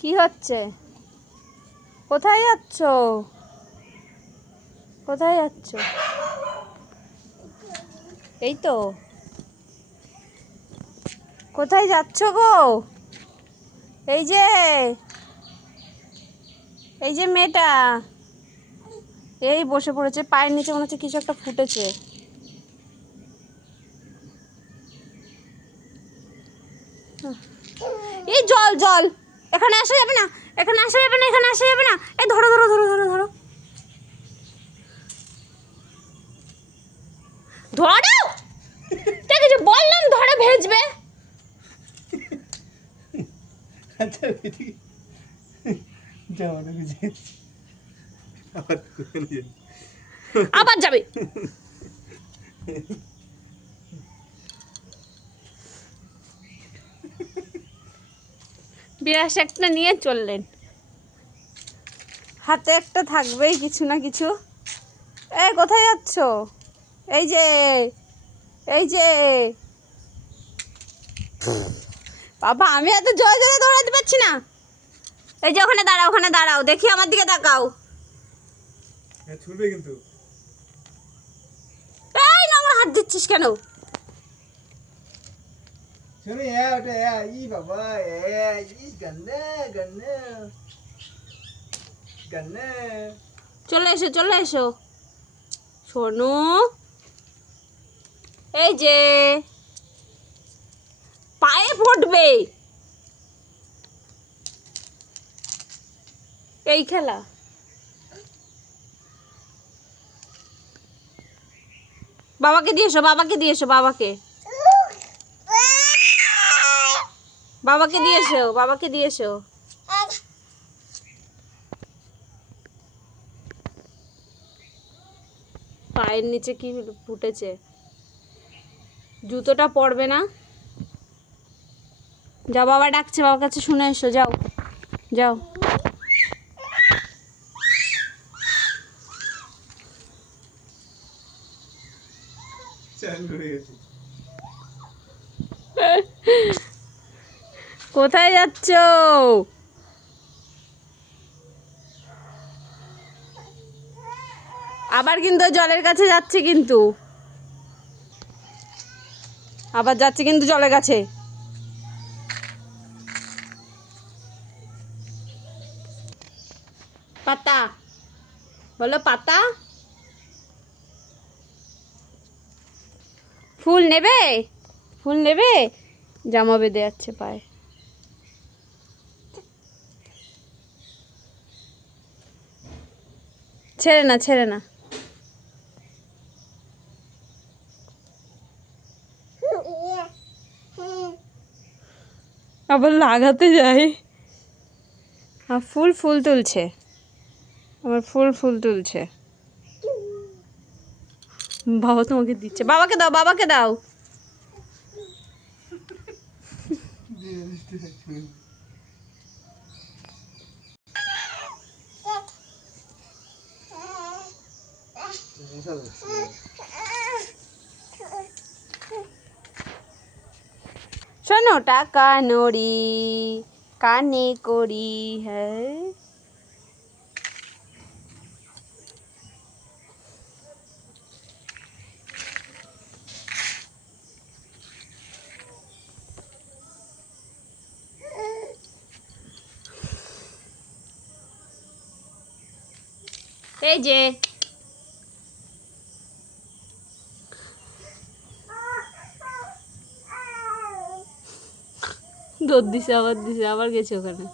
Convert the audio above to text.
কি হচ্ছে? কোথায় যাচ্ছ? কোথায় যাচ্ছ? এই তো। কোথায় যাচ্ছ গো? এই যে এই যে মেয়েটা এই বসে পড়েছে, পায়ের নিচে মনে হচ্ছে কিছু একটা ফুটেছে। এই জল জল, এখানে আসা যাবে না, এখানে আসা যাবে না, এখানে আসা যাবে না। এই ধরো ধরো ধরো ধরো ধরো ধরো, ঠিক আছে বললাম ধরে ভেজবে। আচ্ছা জামাটা ভিজে আবার যাবে। বিরাস একটা নিয়ে চললেন, হাতে একটা থাকবেই কিছু না কিছু। এই কোথায় যাচ্ছ? এই যে এই যে বাবা, আমি এত জোরে জোরে দৌড়াতে পারছি না। এই যে ওখানে দাঁড়াও, ওখানে দাঁড়াও, দেখি আমার দিকে তাকাও। ছুটবে কিন্তু। এই নোংরা হাত দিচ্ছিস কেন? শোনো ওটা ই বাবা ই গন্নে গন্নে গন্নে। চলে এসো চলে এসো সোনু। এই যে পায়ে ফুটবে এই খেলা। বাবাকে দিয়ে এসো, বাবাকে দিয়ে এসো, বাবাকে বাবাকে দিয়ে এসো, বাবাকে দিয়ে এসো। পায়ের নিচে কি ফুটেছে? জুতোটা পরবে না? যাও, বাবা ডাকছে, বাবার কাছে শুনে এসো, যাও যাও। কোথায় যাচ্ছ? আবার কিন্তু জলের কাছে যাচ্ছে, কিন্তু আবার যাচ্ছে কিন্তু জলের কাছে। পাতা বলো, পাতা। ফুল নেবে? ফুল নেবে? জামা বেঁধে যাচ্ছে পায়ে। ছেড়ে না, ছেড়ে না। আবার লাগাতে যায়। আর ফুল ফুল তুলছে, আবার ফুল ফুল তুলছে। বাবা তোমাকে দিচ্ছে, বাবাকে দাও, বাবাকে দাও। শোনো টাকা নড়ি কানে করি, হ্যাঁ। এই যে দৌড় দিছে, আবার দিছে, আবার গেছে ওখানে।